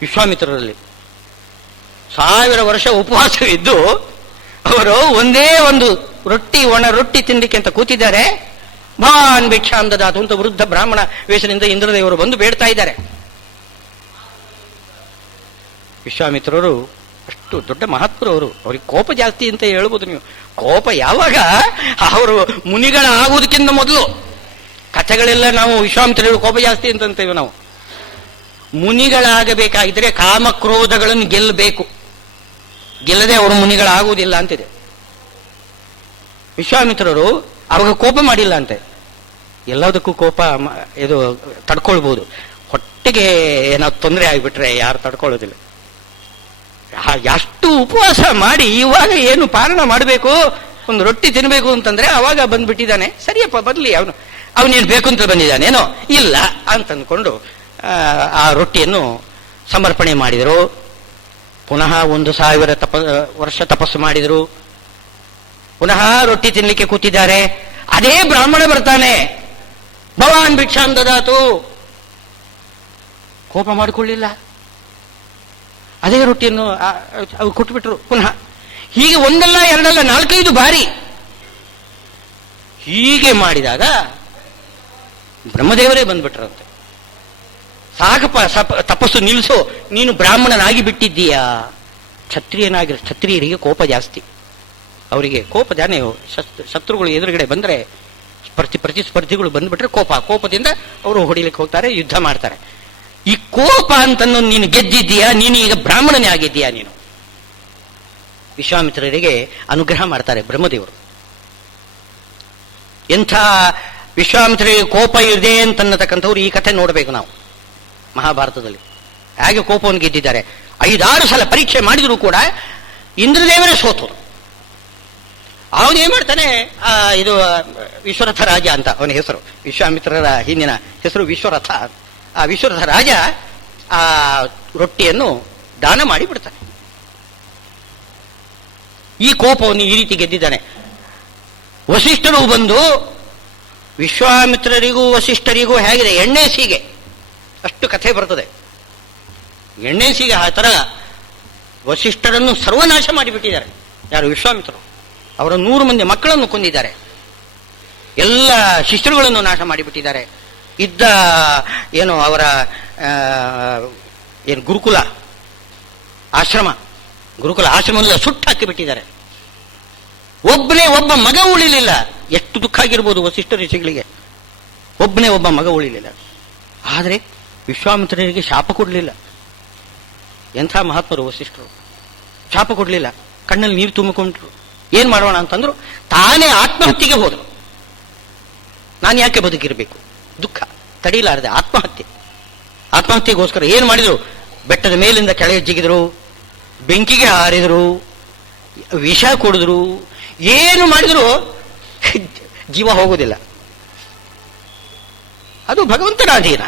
ವಿಶ್ವಾಮಿತ್ರರಲ್ಲಿ 1000 ವರ್ಷ ಉಪವಾಸವಿದ್ದು ಅವರು ಒಂದೇ ಒಂದು ಒಣ ರೊಟ್ಟಿ ತಿನ್ನಲಿಕ್ಕೆ ಅಂತ ಕೂತಿದ್ದಾರೆ. ಭವಾನ್ ಭಿಕ್ಷಾಂ ದದಾತು ಅಂತ ವೃದ್ಧ ಬ್ರಾಹ್ಮಣ ವೇಷದಿಂದ ಇಂದ್ರದೇವರು ಬಂದು ಬೇಡ್ತಾ ಇದ್ದಾರೆ. ವಿಶ್ವಾಮಿತ್ರರು ಅಷ್ಟು ದೊಡ್ಡ ಮಹಾತ್ಮರವರು. ಅವ್ರಿಗೆ ಕೋಪ ಜಾಸ್ತಿ ಅಂತ ಹೇಳ್ಬೋದು ನೀವು. ಕೋಪ ಯಾವಾಗ? ಅವರು ಮುನಿಗಳ ಆಗುವುದಕ್ಕಿಂತ ಮೊದಲು. ಕಥೆಗಳೆಲ್ಲ ನಾವು ವಿಶ್ವಾಮಿತ್ರರು ಕೋಪ ಜಾಸ್ತಿ ಅಂತಂತೇವೆ ನಾವು. ಮುನಿಗಳಾಗಬೇಕಾಗಿದ್ರೆ ಕಾಮಕ್ರೋಧಗಳನ್ನು ಗೆಲ್ಲಬೇಕು, ಗೆಲ್ಲದೆ ಅವರು ಮುನಿಗಳಾಗುವುದಿಲ್ಲ ಅಂತಿದೆ. ವಿಶ್ವಾಮಿತ್ರರು ಅವಾಗ ಕೋಪ ಮಾಡಿಲ್ಲ ಅಂತೆ. ಎಲ್ಲದಕ್ಕೂ ಕೋಪ ಇದು ತಡ್ಕೊಳ್ಬಹುದು. ಹೊಟ್ಟೆಗೆ ಏನಾದ್ರು ತೊಂದರೆ ಆಗಿಬಿಟ್ರೆ ಯಾರು ತಡ್ಕೊಳ್ಳೋದಿಲ್ಲ. ಎಷ್ಟು ಉಪವಾಸ ಮಾಡಿ ಇವಾಗ ಏನು ಪಾಲನ ಮಾಡಬೇಕು, ಒಂದು ರೊಟ್ಟಿ ತಿನ್ನಬೇಕು ಅಂತಂದ್ರೆ ಅವಾಗ ಬಂದ್ಬಿಟ್ಟಿದ್ದಾನೆ. ಸರಿಯಪ್ಪ ಬರ್ಲಿ, ಅವನೇನು ಬೇಕು ಅಂತ ಬಂದಿದ್ದಾನೇನೋ ಇಲ್ಲ ಅಂತಂದ್ಕೊಂಡು ಆ ರೊಟ್ಟಿಯನ್ನು ಸಮರ್ಪಣೆ ಮಾಡಿದರು. ಪುನಃ 1000 ವರ್ಷ ತಪಸ್ಸು ಮಾಡಿದರು. ಪುನಃ ರೊಟ್ಟಿ ತಿನ್ನಲಿಕ್ಕೆ ಕೂತಿದ್ದಾರೆ. ಅದೇ ಬ್ರಾಹ್ಮಣ ಬರ್ತಾನೆ, ಭವಾನ್ ಭಿಕ್ಷಾಂ ದದಾತು. ಕೋಪ ಮಾಡಿಕೊಳ್ಳಿಲ್ಲ, ಅದೇ ರೊಟ್ಟಿಯನ್ನು ಅವ್ರು ಕೊಟ್ಬಿಟ್ರು ಪುನಃ. ಹೀಗೆ ಒಂದಲ್ಲ ಎರಡಲ್ಲ 4-5 ಬಾರಿ ಹೀಗೆ ಮಾಡಿದಾಗ ಬ್ರಹ್ಮದೇವರೇ ಬಂದ್ಬಿಟ್ರಂತೆ. ಸಾಕಪ್ಪ, ತಪಸ್ಸು ನಿಲ್ಲಿಸು, ನೀನು ಬ್ರಾಹ್ಮಣನಾಗಿ ಬಿಟ್ಟಿದ್ದೀಯಾ. ಕ್ಷತ್ರಿಯರಿಗೆ ಕೋಪ ಜಾಸ್ತಿ. ಅವರಿಗೆ ಕೋಪ ಜಾನೆ. ಶತ್ರುಗಳು ಎದುರುಗಡೆ ಬಂದರೆ, ಪ್ರತಿಸ್ಪರ್ಧಿಗಳು ಬಂದ್ಬಿಟ್ರೆ ಕೋಪದಿಂದ ಅವರು ಹೊಡಿಲಿಕ್ಕೆ ಹೋಗ್ತಾರೆ, ಯುದ್ಧ ಮಾಡ್ತಾರೆ. ಈ ಕೋಪ ಅಂತನ್ನು ನೀನು ಗೆದ್ದಿದ್ದೀಯಾ, ನೀನು ಈಗ ಬ್ರಾಹ್ಮಣನೇ ಆಗಿದ್ದೀಯಾ ನೀನು. ವಿಶ್ವಾಮಿತ್ರರಿಗೆ ಅನುಗ್ರಹ ಮಾಡ್ತಾರೆ ಬ್ರಹ್ಮದೇವರು. ಎಂಥ ವಿಶ್ವಾಮಿತ್ರರಿಗೆ ಕೋಪ ಇದೆ ಅಂತನ್ನತಕ್ಕಂಥವ್ರು ಈ ಕಥೆ ನೋಡಬೇಕು ನಾವು ಮಹಾಭಾರತದಲ್ಲಿ. ಹೇಗೆ ಕೋಪವನ್ನು ಗೆದ್ದಿದ್ದಾರೆ. 5-6 ಸಲ ಪರೀಕ್ಷೆ ಮಾಡಿದರೂ ಕೂಡ ಇಂದ್ರದೇವರೇ ಸೋತರು. ಅವನೇನ್ ಮಾಡ್ತಾನೆ, ಇದು ವಿಶ್ವರಥ ರಾಜ ಅಂತ ಅವನ ಹೆಸರು. ವಿಶ್ವಾಮಿತ್ರರ ಹಿಂದಿನ ಹೆಸರು ವಿಶ್ವರಥ. ಆ ವಿಶ್ವರಥ ರಾಜ ಆ ರೊಟ್ಟಿಯನ್ನು ದಾನ ಮಾಡಿ ಬಿಡ್ತಾನೆ. ಈ ಕೋಪವನ್ನು ಈ ರೀತಿ ಗೆದ್ದಿದ್ದಾನೆ. ವಸಿಷ್ಠರು ಬಂದು ವಿಶ್ವಾಮಿತ್ರರಿಗೂ ವಸಿಷ್ಠರಿಗೂ ಹೇಗಿದೆ ಎಣ್ಣೆ ಸೀಗೆ ಅಷ್ಟು ಕಥೆ ಬರ್ತದೆ. ಎಣ್ಣೆ ಸೀಗೆ ಆ ಥರ ವಸಿಷ್ಠರನ್ನು ಸರ್ವನಾಶ ಮಾಡಿಬಿಟ್ಟಿದ್ದಾರೆ. ಯಾರು? ವಿಶ್ವಾಮಿತ್ರರು. ಅವರ 100 ಮಂದಿ ಮಕ್ಕಳನ್ನು ಕೊಂದಿದ್ದಾರೆ. ಎಲ್ಲ ಶಿಷ್ಯರುಗಳನ್ನು ನಾಶ ಮಾಡಿಬಿಟ್ಟಿದ್ದಾರೆ. ಇದ್ದ ಏನು ಅವರ ಏನು ಗುರುಕುಲ ಆಶ್ರಮದಲ್ಲಿ ಸುಟ್ಟು ಹಾಕಿಬಿಟ್ಟಿದ್ದಾರೆ. ಒಬ್ಬ ಮಗ ಉಳಿಲಿಲ್ಲ. ಎಷ್ಟು ದುಃಖ ಆಗಿರ್ಬೋದು ವಸಿಷ್ಠ ಋಷಿಗಳಿಗೆ. ಒಬ್ಬ ಮಗ ಉಳಿಲಿಲ್ಲ. ಆದರೆ ವಿಶ್ವಾಮಿತ್ರರಿಗೆ ಶಾಪ ಕೊಡಲಿಲ್ಲ. ಎಂಥ ಮಹಾತ್ಮರು ವಸಿಷ್ಠರು. ಶಾಪ ಕೊಡಲಿಲ್ಲ. ಕಣ್ಣಲ್ಲಿ ನೀರು ತುಂಬಿಕೊಂಡ್ರು. ಏನ್ ಮಾಡೋಣ ಅಂತಂದ್ರು, ತಾನೇ ಆತ್ಮಹತ್ಯೆಗೆ ಹೋದರು. ನಾನು ಯಾಕೆ ಬದುಕಿರಬೇಕು? ದುಃಖ ತಡೀಲಾರದೆ ಆತ್ಮಹತ್ಯೆಗೋಸ್ಕರ ಏನು ಮಾಡಿದ್ರು? ಬೆಟ್ಟದ ಮೇಲಿಂದ ಕೆಳಗೆ ಜಿಗಿದ್ರು, ಬೆಂಕಿಗೆ ಹಾರಿದ್ರು, ವಿಷ ಕುಡಿದ್ರು, ಏನು ಮಾಡಿದ್ರು ಜೀವ ಹೋಗುವುದಿಲ್ಲ. ಅದು ಭಗವಂತನ ಅಧೀನ.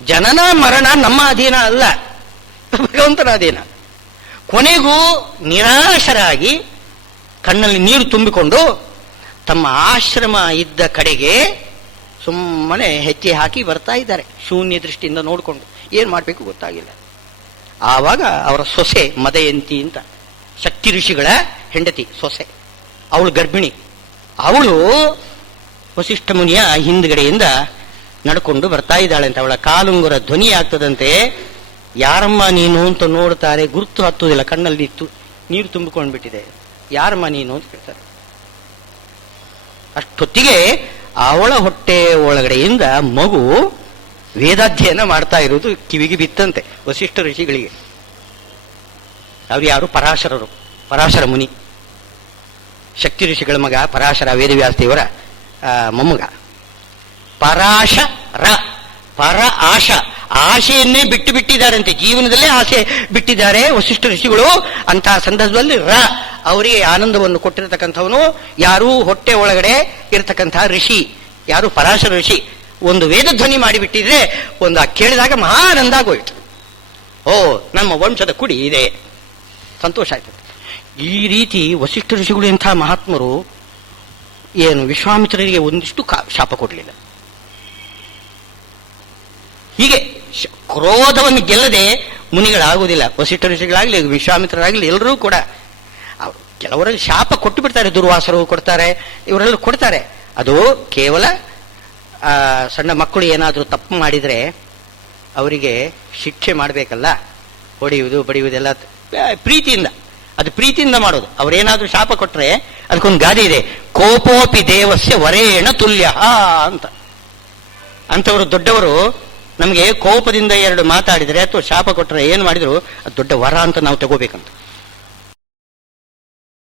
ಜನನ ಮರಣ ನಮ್ಮ ಅಧೀನ ಅಲ್ಲ, ಭಗವಂತನ ಅಧೀನ. ಕೊನೆಗೂ ನಿರಾಶರಾಗಿ ಕಣ್ಣಲ್ಲಿ ನೀರು ತುಂಬಿಕೊಂಡು ತಮ್ಮ ಆಶ್ರಮ ಇದ್ದ ಕಡೆಗೆ ಸುಮ್ಮನೆ ಹೆಜ್ಜೆ ಹಾಕಿ ಬರ್ತಾ ಇದ್ದಾರೆ, ಶೂನ್ಯ ದೃಷ್ಟಿಯಿಂದ ನೋಡಿಕೊಂಡು. ಏನು ಮಾಡಬೇಕು ಗೊತ್ತಾಗಿಲ್ಲ. ಆವಾಗ ಅವರ ಸೊಸೆ ಮದಯಂತಿ ಅಂತ, ಶಕ್ತಿ ಋಷಿಗಳ ಹೆಂಡತಿ ಸೊಸೆ, ಅವಳು ಗರ್ಭಿಣಿ. ಅವಳು ವಸಿಷ್ಠ ಮುನಿಯ ಹಿಂದ್ಗಡೆಯಿಂದ ನಡ್ಕೊಂಡು ಬರ್ತಾ ಇದ್ದಾಳೆ ಅಂತ. ಅವಳ ಕಾಲುಂಗುರ ಧ್ವನಿ ಆಗ್ತದಂತೆ. ಯಾರಮ್ಮ ನೀನು ಅಂತ ನೋಡ್ತಾರೆ, ಗುರುತು ಹತ್ತುವುದಿಲ್ಲ, ಕಣ್ಣಲ್ಲಿ ನೀರು ತುಂಬಿಕೊಂಡ್ಬಿಟ್ಟಿದೆ. ಯಾರಮ್ಮ ನೀನು ಅಂತ ಕೇಳ್ತಾರೆ. ಅಷ್ಟೊತ್ತಿಗೆ ಅವಳ ಹೊಟ್ಟೆ ಒಳಗಡೆಯಿಂದ ಮಗು ವೇದಾಧ್ಯಯನ ಮಾಡ್ತಾ ಇರುವುದು ಕಿವಿಗೆ ಬಿತ್ತಂತೆ ವಸಿಷ್ಠ ಋಷಿಗಳಿಗೆ. ಅವ್ರು ಯಾರು? ಪರಾಶರ ಮುನಿ, ಶಕ್ತಿ ಋಷಿಗಳ ಮಗ ಪರಾಶರ, ವೇದವ್ಯಾಸ ದೇವರ ಮೊಮ್ಮಗ. ಪರ ಆಶೆಯನ್ನೇ ಬಿಟ್ಟು ಬಿಟ್ಟಿದ್ದಾರಂತೆ. ಜೀವನದಲ್ಲೇ ಆಸೆ ಬಿಟ್ಟಿದ್ದಾರೆ ವಸಿಷ್ಠ ಋಷಿಗಳು. ಅಂತಹ ಸಂದರ್ಭದಲ್ಲಿ ಅವರಿಗೆ ಆನಂದವನ್ನು ಕೊಟ್ಟಿರತಕ್ಕಂಥವನು ಯಾರು? ಹೊಟ್ಟೆ ಒಳಗಡೆ ಇರತಕ್ಕಂತಹ ಋಷಿ. ಯಾರು? ಪರಾಶರ ಋಷಿ. ಒಂದು ವೇದಧ್ವನಿ ಮಾಡಿಬಿಟ್ಟಿದ್ರೆ ಒಂದು ಕೇಳಿದಾಗ ಮಹಾ ಆನಂದ ಆಗೋಯ್ತು. ಓ, ನಮ್ಮ ವಂಶದ ಕುಡಿ ಇದೆ, ಸಂತೋಷ ಆಯ್ತು. ಈ ರೀತಿ ವಸಿಷ್ಠ ಋಷಿಗಳು ಎಂಥ ಮಹಾತ್ಮರು. ಏನು ವಿಶ್ವಾಮಿತ್ರರಿಗೆ ಒಂದಿಷ್ಟು ಶಾಪ ಕೊಡಲಿಲ್ಲ. ಹೀಗೆ ಕ್ರೋಧವನ್ನು ಗೆಲ್ಲದೆ ಮುನಿಗಳಾಗುವುದಿಲ್ಲ. ವಸಿಷ್ಠ ಋಷಿಗಳಾಗಲಿ ವಿಶ್ವಾಮಿತ್ರರಾಗಲಿ ಎಲ್ಲರೂ ಕೂಡ ಕೆಲವರಲ್ಲಿ ಶಾಪ ಕೊಟ್ಟು ಬಿಡ್ತಾರೆ. ದುರ್ವಾಸರು ಕೊಡ್ತಾರೆ, ಇವರೆಲ್ಲರೂ ಕೊಡ್ತಾರೆ. ಅದು ಕೇವಲ ಸಣ್ಣ ಮಕ್ಕಳು ಏನಾದರೂ ತಪ್ಪು ಮಾಡಿದರೆ ಅವರಿಗೆ ಶಿಕ್ಷೆ ಮಾಡಬೇಕಲ್ಲ, ಹೊಡೆಯುವುದು ಬಡಿಯುವುದೆಲ್ಲ ಪ್ರೀತಿಯಿಂದ, ಅದು ಪ್ರೀತಿಯಿಂದ ಮಾಡೋದು. ಅವರೇನಾದ್ರೂ ಶಾಪ ಕೊಟ್ಟರೆ ಅದಕ್ಕೊಂದು ಗಾದೆ ಇದೆ, ಕೋಪೋಪಿ ದೇವಸ್ಯ ವರೇಣ ತುಲ್ಯ ಅಂತ. ಅಂಥವರು ದೊಡ್ಡವರು ನಮಗೆ ಕೋಪದಿಂದ 2 ಮಾತಾಡಿದರೆ ಅಥವಾ ಶಾಪ ಕೊಟ್ಟರೆ ಏನು ಮಾಡಿದ್ರು ಅದು ದೊಡ್ಡ ವರ ಅಂತ ನಾವು ತಗೋಬೇಕಂತ.